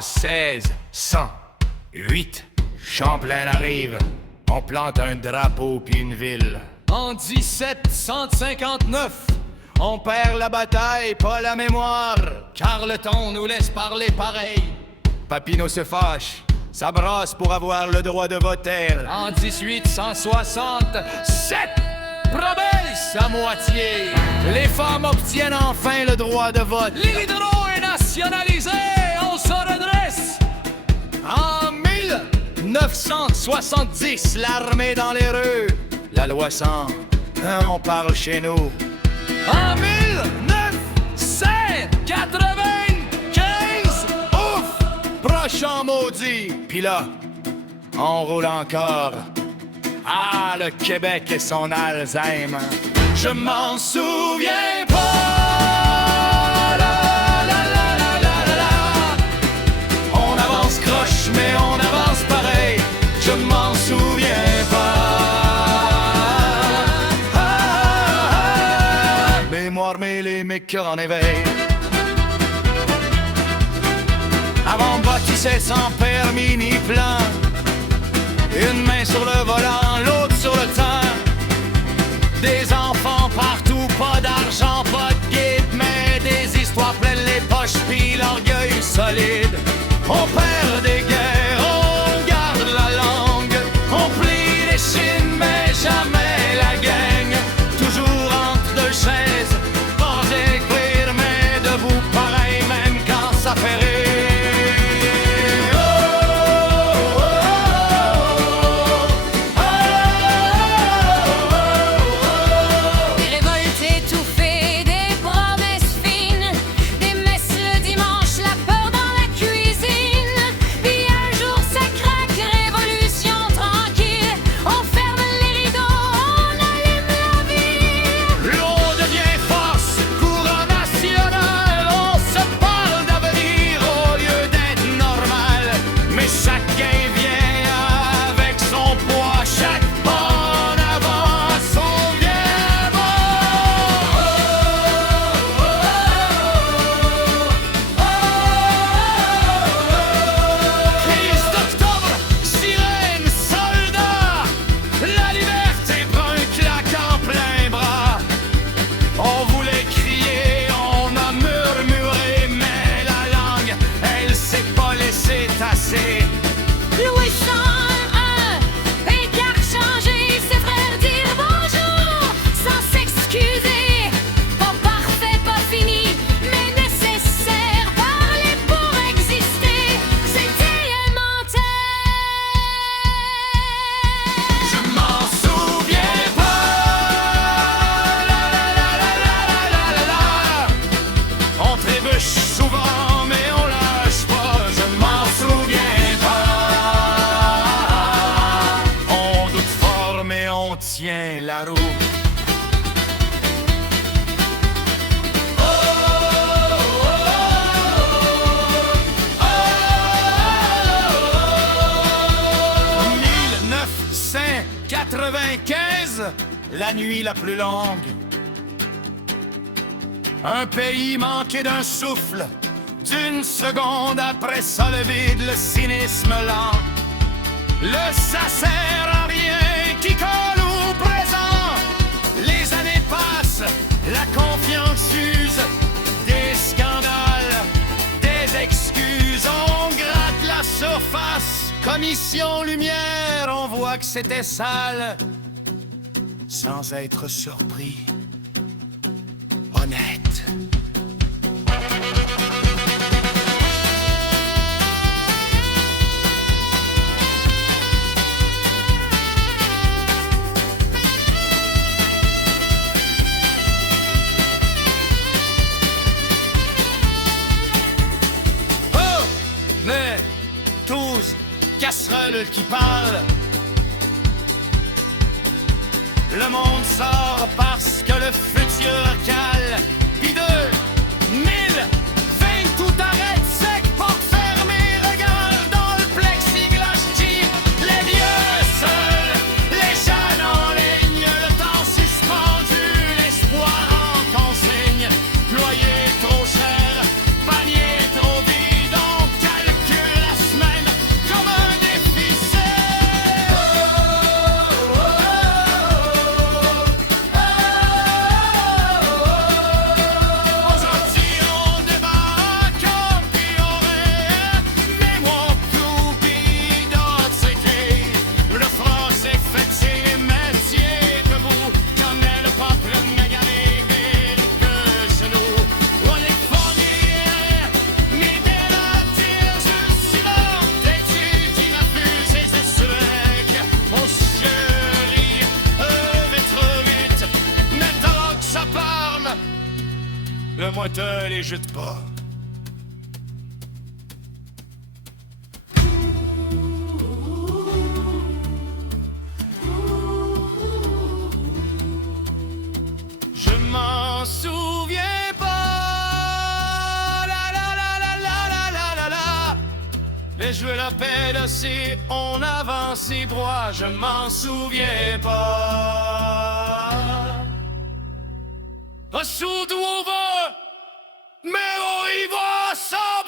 1608, Champlain arrive. On plante un drapeau puis une ville. En 1759, on perd la bataille, pas la mémoire. Carleton nous laisse parler pareil. Papineau se fâche, s'abrasse pour avoir le droit de voter. En 1867, promesse à moitié. Les femmes obtiennent enfin le droit de vote. L'hydro est nationalisé, on se redresse. En 1970, l'armée dans les rues. La loi 100, on parle chez nous. En 1995, ouf, prochain maudit. Puis là, on roule encore. Ah, le Québec et son Alzheimer. Je m'en souviens pas. On avance croche, mais on avance pareil. Je m'en souviens pas. Mémoire mêlée, mes cœurs en éveil. Avant bâtissait sans permis ni plan. Une main sur le volant, l'autre sur le temps. Des enfants partout, pas d'argent, pas de guide, mais des histoires pleines les poches, puis l'orgueil solide. On perd des guerres, on garde la langue. On plie les chines, mais jamais la gang. Toujours entre deux chaises, pas écrire, mais debout pareil, même quand ça fait rire. Tiens la roue. Oh, oh, oh, oh. 1995, la nuit la plus longue. Un pays manqué d'un souffle, d'une seconde après ça le vide, le cynisme lent. Le ça sert à rien qui colle au présent. Les années passent, la confiance use. Des scandales, des excuses, on gratte la surface. Commission lumière, on voit que c'était sale. Sans être surpris, honnête. Casserole qui parle. Le monde sort parce que le futur cale. Puis 2020, tout arrête sec, porte fermée. Regarde dans le plexiglas cheap. Les vieux seuls, les jeunes en ligne. Le temps suspendu, l'espoir en consigne. Loyer trop cher, panier trop vide. On calcule le moteur les jette pas. Je m'en souviens pas, la la la la la la la la la. Mais je veux la paix si on avance si droit, je m'en souviens pas. A shoot over, mais on y va sans.